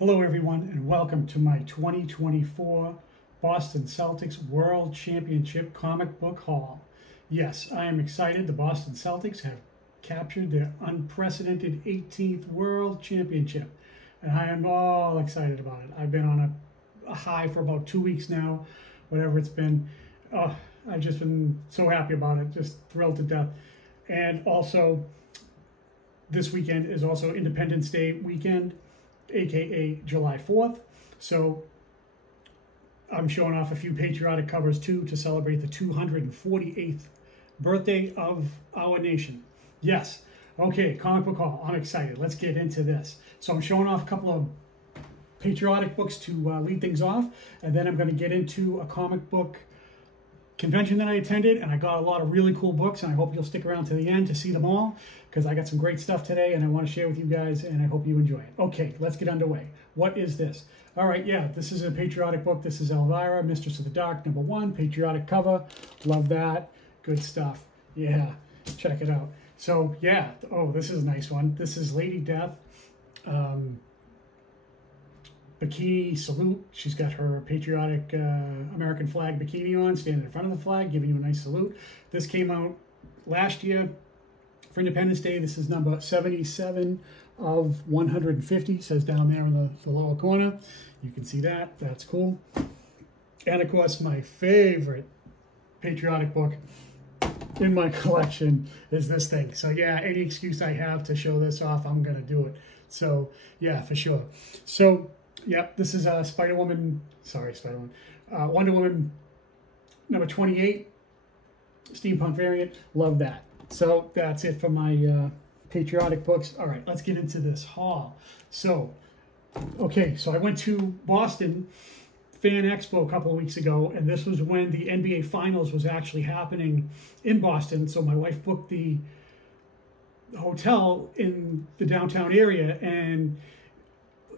Hello everyone and welcome to my 2024 Boston Celtics World Championship comic book haul. Yes, I am excited. The Boston Celtics have captured their unprecedented 18th World Championship and I am all excited about it. I've been on a high for about 2 weeks now, whatever it's been. I've just been so happy about it, just thrilled to death. And also, this weekend is also Independence Day weekend, aka July 4th. So I'm showing off a few patriotic covers too to celebrate the 248th birthday of our nation. Yes. Okay, comic book haul. I'm excited. Let's get into this. So I'm showing off a couple of patriotic books to lead things off, and then I'm going to get into a comic book convention that I attended, and I got a lot of really cool books, and I hope you'll stick around to the end to see them all, because I got some great stuff today and I want to share with you guys, and I hope you enjoy it. Okay, let's get underway. What is this? All right, yeah, this is a patriotic book. This is Elvira, Mistress of the Dark, #1, patriotic cover. Love that. Good stuff. Yeah, check it out. So, yeah, oh, this is a nice one. This is Lady Death. Bikini salute. She's got her patriotic American flag bikini on, standing in front of the flag, giving you a nice salute. This came out last year for Independence Day. This is number 77 of 150. Says down there in the lower corner. You can see that. That's cool. And of course, my favorite patriotic book in my collection is this thing. So yeah, any excuse I have to show this off, I'm gonna do it. So yeah, for sure. So yep, this is Wonder Woman number 28, steampunk variant. Love that. So that's it for my patriotic books. All right, let's get into this haul. So, okay, so I went to Boston Fan Expo a couple of weeks ago, and this was when the NBA Finals was actually happening in Boston. So my wife booked the hotel in the downtown area, and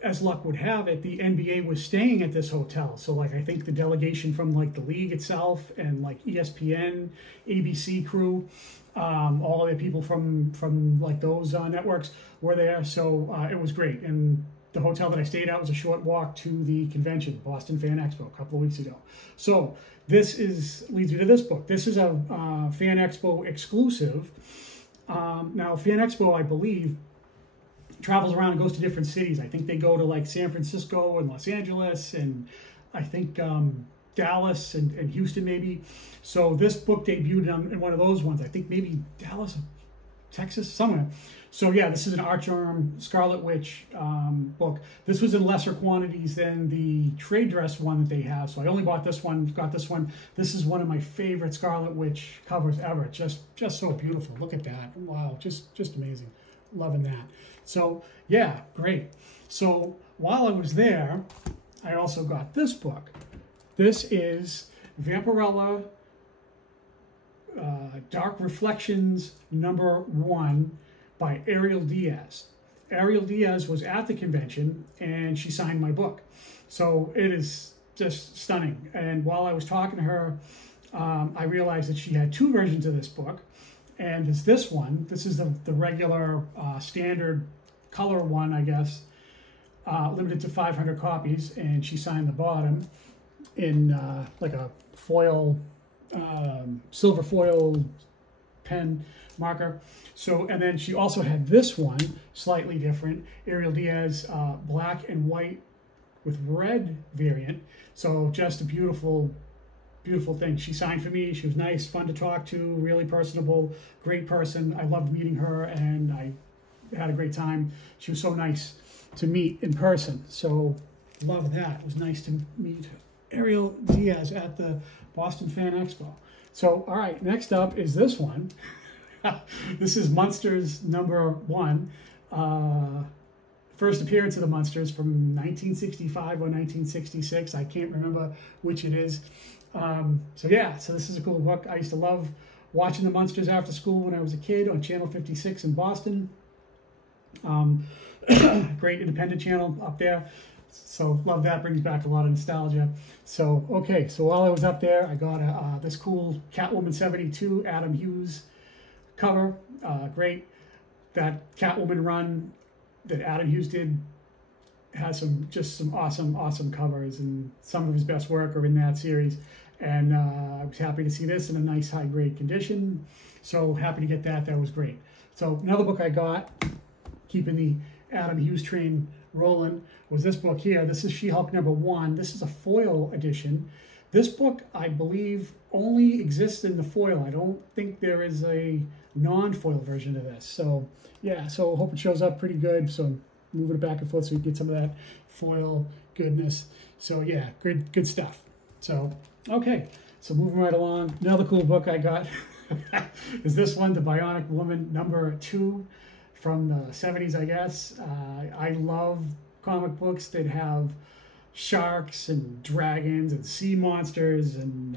as luck would have it, the NBA was staying at this hotel. So like, I think the delegation from like the league itself and like ESPN, ABC crew, all of the people from like those networks were there. So it was great. And the hotel that I stayed at was a short walk to the convention, Boston Fan Expo, a couple of weeks ago. So this leads me to this book. This is a Fan Expo exclusive. Now Fan Expo, I believe, travels around and goes to different cities. I think they go to like San Francisco and Los Angeles, and I think Dallas and Houston maybe. So this book debuted in one of those ones. I think maybe Dallas, Texas, somewhere. So yeah, this is an Archerarm Scarlet Witch book. This was in lesser quantities than the trade dress one that they have. So I only bought this one, got this one. This is one of my favorite Scarlet Witch covers ever. Just so beautiful. Look at that. Wow, just amazing. Loving that. So yeah, great. So while I was there, I also got this book. This is Vampirella Dark Reflections #1 by Ariel Diaz. Ariel Diaz was at the convention and she signed my book. So it is just stunning. And while I was talking to her, I realized that she had 2 versions of this book. And there's this one. This is the regular standard color one, I guess, limited to 500 copies. And she signed the bottom in like a foil, silver foil pen marker. So, and then she also had this one, slightly different, Ariel Diaz, black and white with red variant. So just a beautiful thing. She signed for me. She was nice, fun to talk to, really personable, great person. I loved meeting her and I had a great time. She was so nice to meet in person. So love that. It was nice to meet Ariel Diaz at the Boston Fan Expo. So, all right, next up is this one. This is Munsters #1. First appearance of the Munsters from 1965 or 1966. I can't remember which it is. So yeah, so this is a cool book. I used to love watching the Munsters after school when I was a kid on Channel 56 in Boston. Great independent channel up there. So love that, brings back a lot of nostalgia. So, okay, so while I was up there, I got this cool Catwoman 72 Adam Hughes cover. Great. That Catwoman run that Adam Hughes did has some awesome covers, and some of his best work are in that series. And I was happy to see this in a nice high grade condition. So happy to get that. That was great. So another book I got, keeping the Adam Hughes train rolling, was this book here. This is She-Hulk #1. This is a foil edition. This book, I believe, only exists in the foil. I don't think there is a non-foil version of this. So yeah, so hope it shows up pretty good. So moving it back and forth so you get some of that foil goodness. So yeah, good stuff. So okay, so moving right along. Another cool book I got is this one, The Bionic Woman #2 from the 70s, I guess. I love comic books that have sharks and dragons and sea monsters and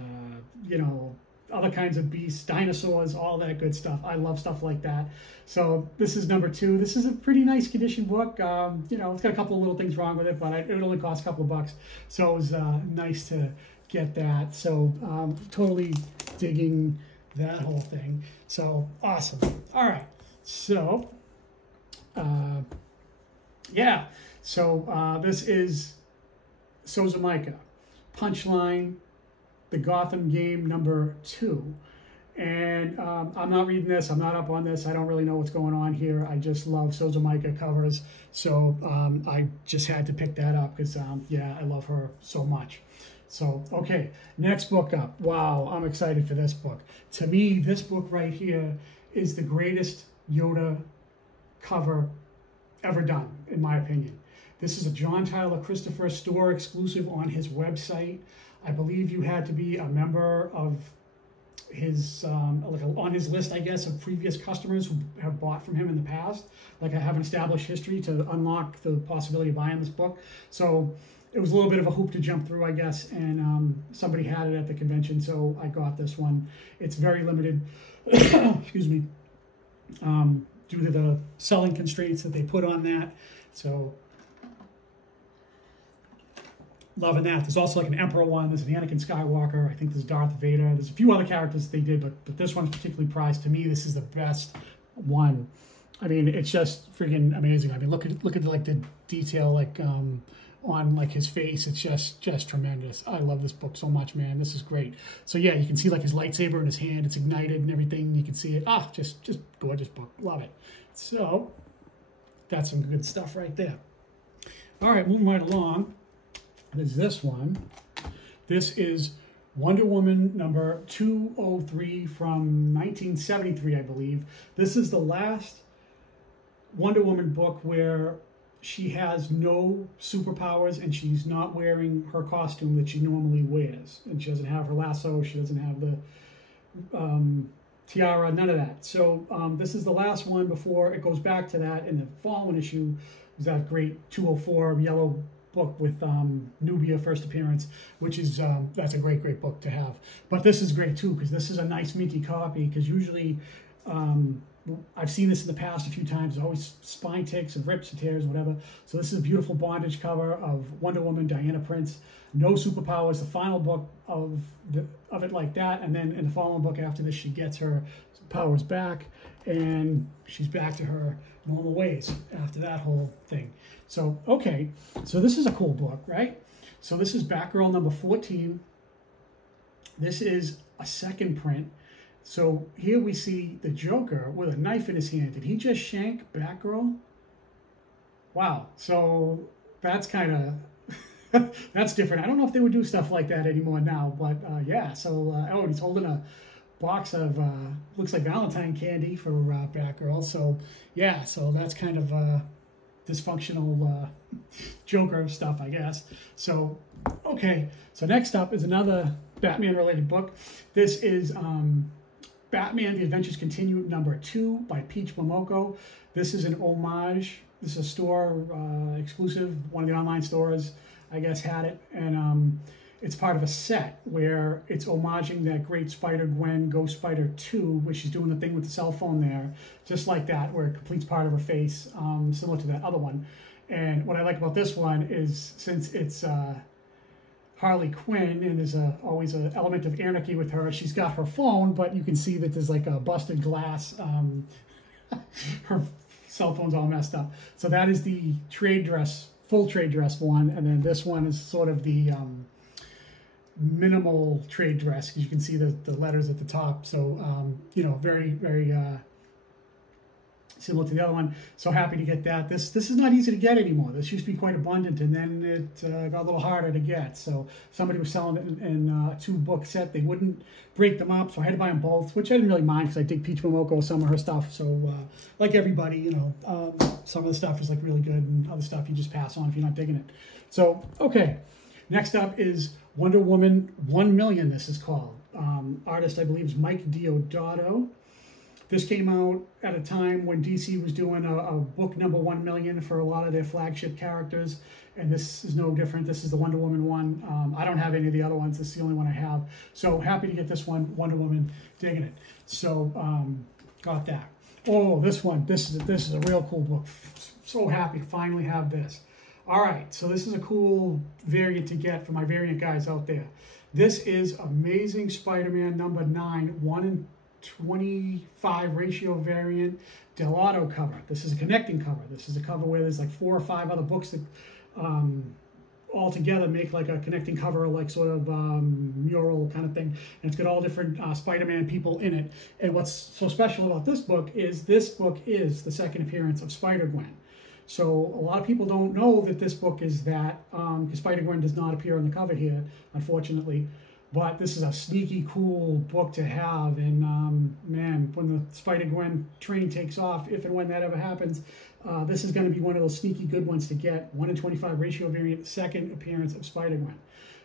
you know, other kinds of beasts, dinosaurs, all that good stuff. I love stuff like that. So this is #2. This is a pretty nice condition book. You know, it's got a couple of little things wrong with it, but it only cost a couple of bucks. So it was nice to get that. So totally digging that whole thing. So awesome. All right. So yeah. So this is Sozomika, Punchline, the Gotham game #2. And I'm not reading this. I'm not up on this. I don't really know what's going on here. I just love Sozomika covers. So I just had to pick that up because, yeah, I love her so much. So, okay, next book up. Wow, I'm excited for this book. To me, this book right here is the greatest Yoda cover ever done, in my opinion. This is a John Tyler Christopher store exclusive on his website. I believe you had to be a member of his, like on his list, I guess, of previous customers who have bought from him in the past. Like I have an established history to unlock the possibility of buying this book. So it was a little bit of a hoop to jump through, I guess, and somebody had it at the convention, so I got this one. It's very limited, excuse me, due to the selling constraints that they put on that. So loving that. There's also like an Emperor one. There's an Anakin Skywalker. I think there's Darth Vader. There's a few other characters they did, but this one's particularly prized. To me, this is the best one. I mean, it's just freaking amazing. I mean, look at like the detail, like on like his face. It's just tremendous. I love this book so much, man. This is great. So yeah, you can see like his lightsaber in his hand. It's ignited and everything. You can see it. Ah, just gorgeous book. Love it. So that's some good stuff right there. All right, moving right along. There's this one. This is Wonder Woman #203 from 1973, I believe. This is the last Wonder Woman book where she has no superpowers and she's not wearing her costume that she normally wears. And she doesn't have her lasso, she doesn't have the tiara, none of that. So this is the last one before it goes back to that. And the following issue was that great 204 yellow book with Nubia first appearance, which is that's a great book to have. But this is great too because this is a nice minty copy, because usually I've seen this in the past a few times. There's always spine ticks and rips and tears, whatever. So this is a beautiful bondage cover of Wonder Woman, Diana Prince, no superpowers. The final book of it like that, and then in the following book after this, she gets her powers back, and she's back to her normal ways after that whole thing. So okay, so this is a cool book, right? So this is Batgirl #14. This is a second print. So here we see the Joker with a knife in his hand. Did he just shank Batgirl? Wow. So that's kind of, that's different. I don't know if they would do stuff like that anymore now, but yeah. So, oh, he's holding a box of, looks like Valentine candy for Batgirl. So yeah, so that's kind of dysfunctional Joker stuff, I guess. So, okay. So next up is another Batman related book. This is, Batman, The Adventures Continue #2 by Peach Momoko. This is an homage. This is a store exclusive. One of the online stores, I guess, had it. And it's part of a set where it's homaging that great Spider-Gwen Ghost Spider 2, which is doing the thing with the cell phone there. Just like that, where it completes part of her face, similar to that other one. And what I like about this one is, since it's Harley Quinn, and there's always an element of anarchy with her. She's got her phone, but you can see that there's like a busted glass. Her cell phone's all messed up. So that is the trade dress full trade dress one, and then this one is sort of the minimal trade dress, because you can see the letters at the top. So, you know, very, very similar to the other one. So happy to get that. This is not easy to get anymore. This used to be quite abundant, and then it got a little harder to get. So somebody was selling it in a 2-book set. They wouldn't break them up, so I had to buy them both, which I didn't really mind, because I dig Peach Momoko, some of her stuff. So like everybody, you know, some of the stuff is like really good, and other stuff you just pass on if you're not digging it. So, okay. Next up is Wonder Woman 1 Million, this is called. Artist, I believe, is Mike Diodato. This came out at a time when DC was doing a book number 1 million for a lot of their flagship characters, and this is no different. This is the Wonder Woman one. I don't have any of the other ones. This is the only one I have. So happy to get this one, Wonder Woman, digging it. So got that. Oh, this one. This is a real cool book. So happy to finally have this. All right, so this is a cool variant to get for my variant guys out there. This is Amazing Spider-Man number 9, 1:25 ratio variant Dell'Otto cover. This is a connecting cover. This is a cover where there's like 4 or 5 other books that all together make like a connecting cover, like sort of mural kind of thing. And it's got all different Spider-Man people in it. And what's so special about this book is the second appearance of Spider-Gwen. So a lot of people don't know that this book is that, because Spider-Gwen does not appear on the cover here, unfortunately. But this is a sneaky, cool book to have. And man, when the Spider-Gwen train takes off, if and when that ever happens, this is going to be one of those sneaky good ones to get. 1:25 ratio variant, second appearance of Spider-Gwen.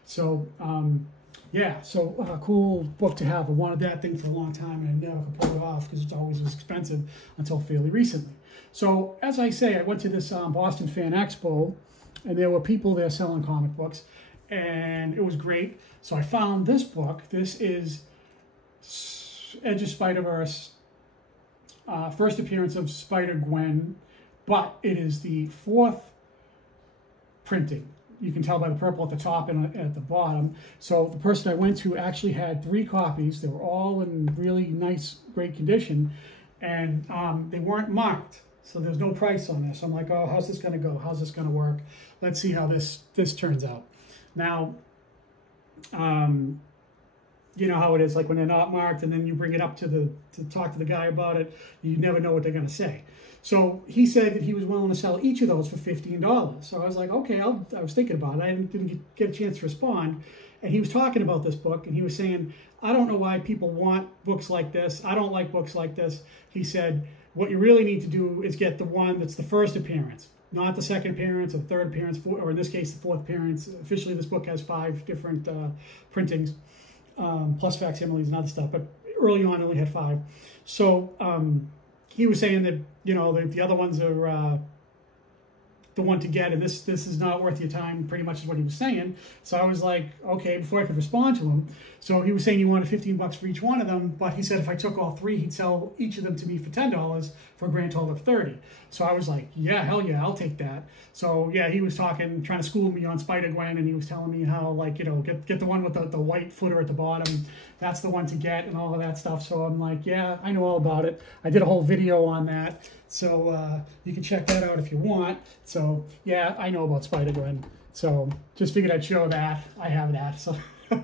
So yeah, so cool book to have. I wanted that thing for a long time, and I never could pull it off because it always was expensive until fairly recently. So as I say, I went to this Boston Fan Expo, and there were people there selling comic books, and it was great. So I found this book. This is Edge of Spider-Verse, first appearance of Spider-Gwen, but it is the 4th printing. You can tell by the purple at the top and at the bottom. So the person I went to actually had 3 copies. They were all in really nice, great condition, and they weren't marked. So there's no price on this. I'm like, oh, how's this going to go? How's this going to work? Let's see how this turns out. Now, you know how it is, like when they're not marked and then you bring it up to talk to the guy about it, you never know what they're going to say. So he said that he was willing to sell each of those for $15. So I was like, okay, I was thinking about it. I didn't get a chance to respond. And he was talking about this book, and he was saying, I don't know why people want books like this. I don't like books like this. He said, what you really need to do is get the one that's the first appearance, not the second appearance or third appearance, or in this case, the 4th appearance. Officially, this book has 5 different printings, plus facsimiles and other stuff, but early on, it only had 5. So he was saying that, you know, the other ones are the one to get, and this is not worth your time, pretty much is what he was saying. So I was like, okay, before I could respond to him. So he was saying he wanted $15 for each one of them, but he said if I took all 3, he'd sell each of them to me for $10 for a grand total of $30. So I was like, yeah, hell yeah, I'll take that. So yeah, he was trying to school me on Spider-Gwen, and he was telling me how, like, you know, get the one with the white footer at the bottom. That's the one to get, and all of that stuff. So I'm like, yeah, I know all about it. I did a whole video on that. So you can check that out if you want. So yeah, I know about Spider-Gwen. So just figured I'd show that. I have that. So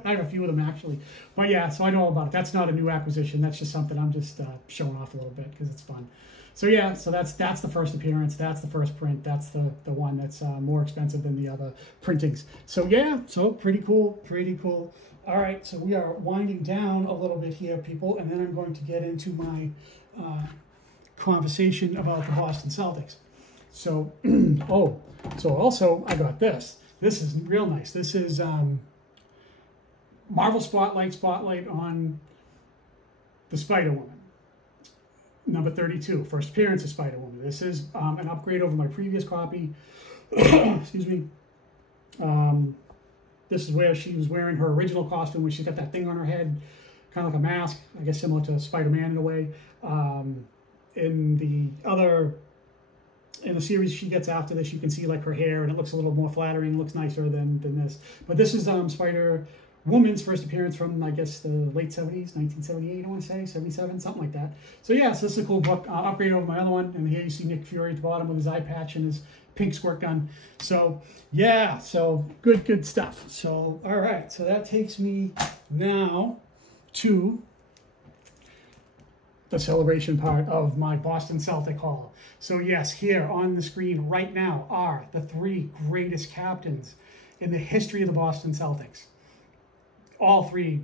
I have a few of them actually. But yeah, so I know all about it. That's not a new acquisition. That's just something I'm just showing off a little bit because it's fun. So yeah, so that's the first appearance. That's the first print. That's the one that's more expensive than the other printings. So yeah, so pretty cool, pretty cool. All right, so we are winding down a little bit here, people, and then I'm going to get into my conversation about the Boston Celtics. So, so also I got this. This is real nice. This is Marvel Spotlight on the Spider-Woman. Number 32, first appearance of Spider-Woman. This is an upgrade over my previous copy. Excuse me. This is where she was wearing her original costume, where she's got that thing on her head, kind of like a mask, I guess similar to Spider-Man in a way. In the series she gets after this, you can see like her hair, and it looks a little more flattering, looks nicer than this. But this is Spider-Woman's first appearance from, I guess, the late 70s, 1978, I want to say, 77, something like that. So yeah, so this is a cool book. Upgrade over my other one, and here you see Nick Fury at the bottom with his eye patch and his pink squirt gun. So yeah, so good stuff. So all right, so that takes me now to the celebration part of my Boston Celtic Hall. So yes, here on the screen right now are the 3 greatest captains in the history of the Boston Celtics. All 3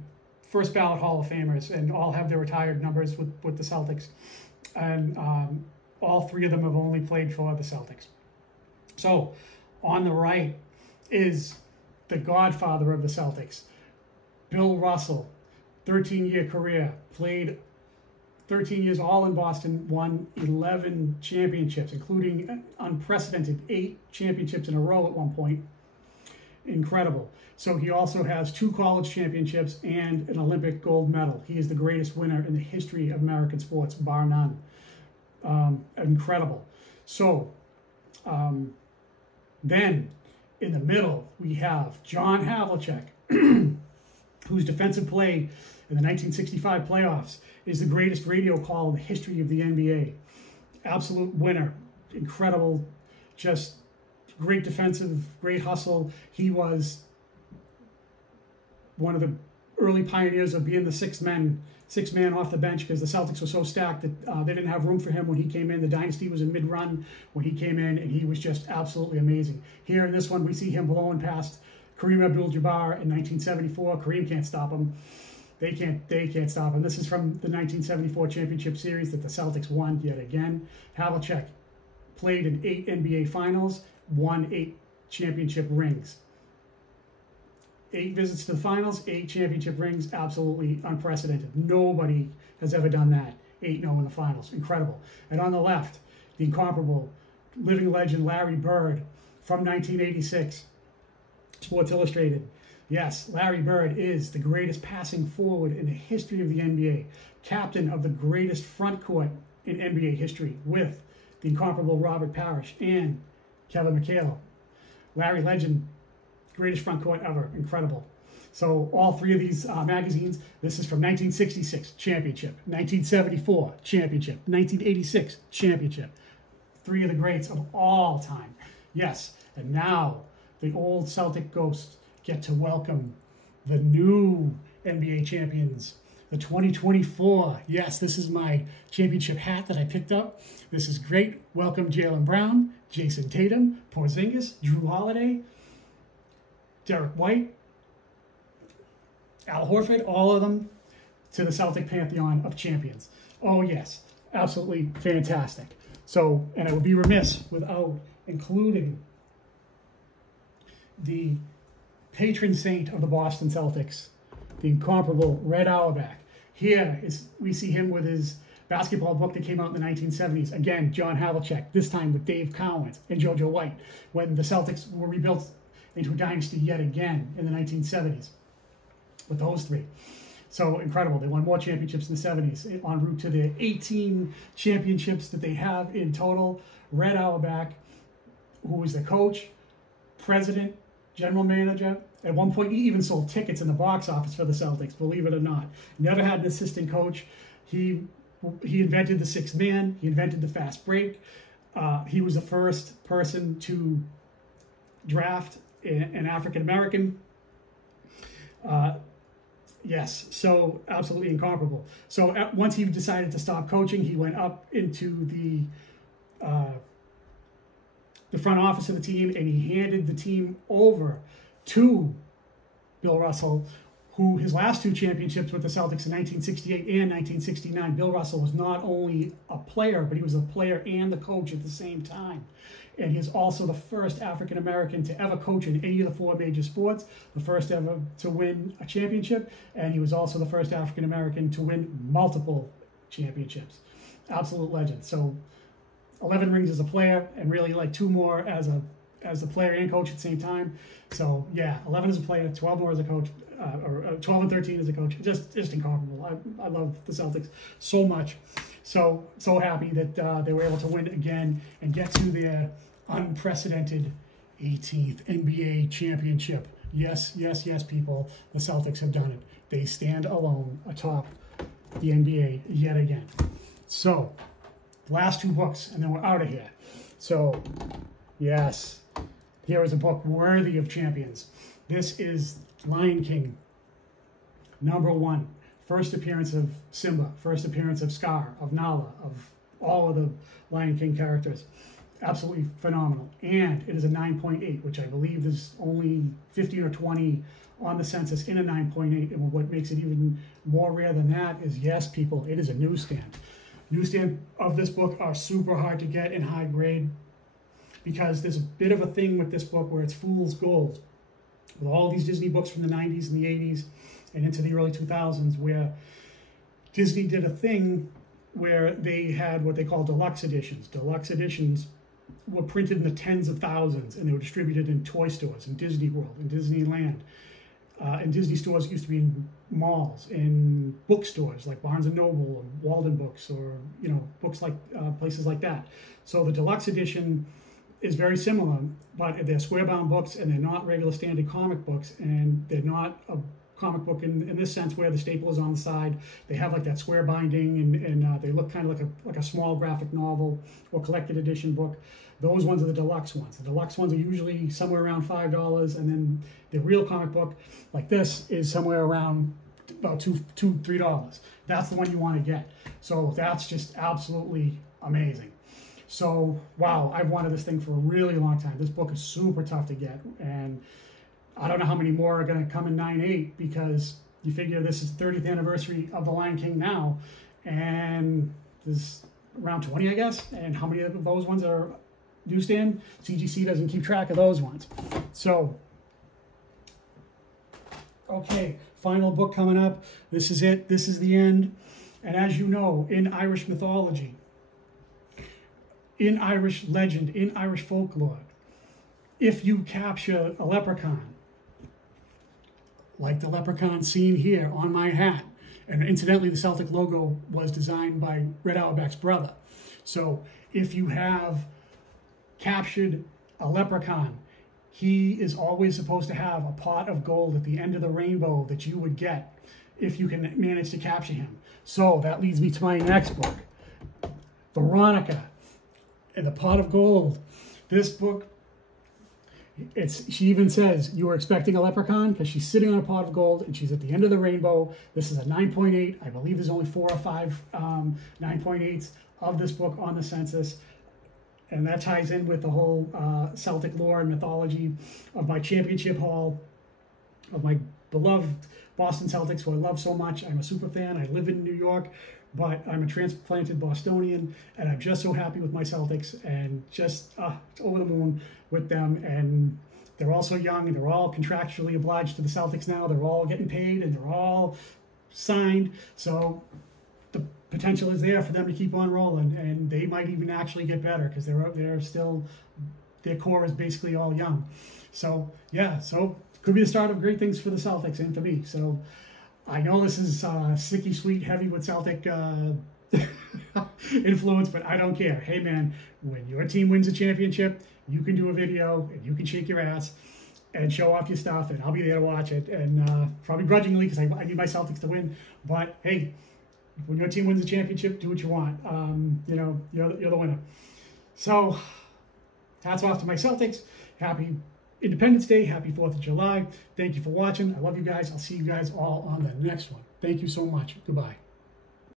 first ballot Hall of Famers, and all have their retired numbers with the Celtics. And all 3 of them have only played for the Celtics. So on the right is the godfather of the Celtics, Bill Russell, 13-year career, played 13 years all in Boston, won 11 championships, including unprecedented 8 championships in a row at one point. Incredible. So he also has 2 college championships and an Olympic gold medal. He is the greatest winner in the history of American sports, bar none. Incredible. So then in the middle, we have John Havlicek, whose defensive play in the 1965 playoffs is the greatest radio call in the history of the NBA. Absolute winner. Incredible. Just great defensive, great hustle. He was one of the early pioneers of being the six man off the bench, because the Celtics were so stacked that they didn't have room for him when he came in. The dynasty was in mid-run when he came in, and he was just absolutely amazing. Here in this one, we see him blowing past Kareem Abdul-Jabbar in 1974. Kareem can't stop him. They can't stop him. This is from the 1974 championship series that the Celtics won yet again. Havlicek played in 8 NBA finals, won 8 championship rings. 8 visits to the finals, 8 championship rings, absolutely unprecedented. Nobody has ever done that. 8-0 in the finals, incredible. And on the left, the incomparable living legend Larry Bird from 1986, Sports Illustrated. Yes, Larry Bird is the greatest passing forward in the history of the NBA, captain of the greatest front court in NBA history with the incomparable Robert Parrish and Kevin McHale. Larry Legend, greatest front court ever, incredible. So all 3 of these magazines, this is from 1966, championship, 1974, championship, 1986, championship. 3 of the greats of all time. Yes, and now the old Celtic ghosts get to welcome the new NBA champions, the 2024. Yes, this is my championship hat that I picked up. This is great. Welcome Jaylen Brown, Jason Tatum, Porzingis, Drew Holiday, Derek White, Al Horford, all of them to the Celtic pantheon of champions. Oh yes, absolutely fantastic. So, and I would be remiss without including the patron saint of the Boston Celtics, the incomparable Red Auerbach. Here we see him with his basketball book that came out in the 1970s. Again, John Havlicek, this time with Dave Cowens and JoJo White, when the Celtics were rebuilt into a dynasty yet again in the 1970s with those 3. So incredible. They won more championships in the 70s, en route to the 18 championships that they have in total. Red Auerbach, who was the coach, president, general manager. At one point, he even sold tickets in the box office for the Celtics, believe it or not. Never had an assistant coach. He invented the 6th man. He invented the fast break. He was the first person to draft an African-American. Yes, so absolutely incomparable. So once he decided to stop coaching, he went up into the front office of the team, and he handed the team over to Bill Russell, who his last 2 championships with the Celtics in 1968 and 1969, Bill Russell was not only a player, but he was a player and the coach at the same time. And he's also the first African-American to ever coach in any of the 4 major sports, the first ever to win a championship, and he was also the first African-American to win multiple championships. Absolute legend. So 11 rings as a player, and really like 2 more as a player and coach at the same time. So yeah, 11 as a player, 12 more as a coach, or 12 and 13 as a coach. Just incomparable. I love the Celtics so much. So happy that they were able to win again and get to their unprecedented 18th NBA championship. Yes, people, the Celtics have done it. They stand alone atop the NBA yet again. So, last 2 books, and then we're out of here. So, Yes, here is a book worthy of champions. This is Lion King, #1. First appearance of Simba, first appearance of Scar, of Nala, of all of the Lion King characters. Absolutely phenomenal. And it is a 9.8, which I believe is only 15 or 20 on the census in a 9.8. And what makes it even more rare than that is, yes, people, it is a newsstand. Newsstand of this book are super hard to get in high grade because there's a bit of a thing with this book where it's fool's gold. With all these Disney books from the 90s and the 80s and into the early 2000s, where Disney did a thing where they had what they call deluxe editions. Deluxe editions were printed in the tens of thousands, and they were distributed in toy stores, in Disney World, in Disneyland. And Disney stores used to be in malls, in bookstores like Barnes & Noble and Walden Books, or books like places like that. So the deluxe edition is very similar, but they're square-bound books, and they're not regular standard comic books, and they're not a comic book in this sense where the staple is on the side. They have like that square binding, and they look kind of like a small graphic novel or collected edition book. Those ones are the deluxe ones. The deluxe ones are usually somewhere around $5, and then the real comic book like this is somewhere around about $3. That's the one you want to get. So that's just absolutely amazing. So wow, I've wanted this thing for a really long time. This book is super tough to get, and I don't know how many more are going to come in 9.8, because you figure this is the 30th anniversary of The Lion King now, and there's around 20, I guess, and how many of those ones are newsstand? CGC doesn't keep track of those ones. So, okay, final book coming up. This is it. This is the end. And as you know, in Irish mythology, in Irish legend, in Irish folklore, if you capture a leprechaun, like the leprechaun seen here on my hat, and incidentally, the Celtic logo was designed by Red Auerbach's brother. So if you have captured a leprechaun, he is always supposed to have a pot of gold at the end of the rainbow that you would get if you can manage to capture him. So that leads me to my next book, Veronica and the Pot of Gold. This book, she even says you were expecting a leprechaun because she's sitting on a pot of gold and she's at the end of the rainbow. This is a 9.8. I believe there's only 4 or 5 9.8s of this book on the census. And that ties in with the whole Celtic lore and mythology of my championship haul, of my beloved Boston Celtics, who I love so much. I'm a super fan. I live in New York, but I'm a transplanted Bostonian, and I'm just so happy with my Celtics, and just over the moon with them. And they're all so young, and they're all contractually obliged to the Celtics now. They're all getting paid, and they're all signed. So the potential is there for them to keep on rolling, and they might even actually get better because they're still, their core is basically all young. So yeah, so could be the start of great things for the Celtics and for me. So I know this is sicky sweet, heavy with Celtic influence, but I don't care. Hey man, when your team wins a championship, you can do a video and you can shake your ass and show off your stuff, and I'll be there to watch it, and probably grudgingly because I need my Celtics to win. But hey, when your team wins a championship, do what you want. You're the winner. So hats off to my Celtics. Happy Independence Day. Happy 4th of July. Thank you for watching. I love you guys. I'll see you guys all on the next one. Thank you so much. Goodbye.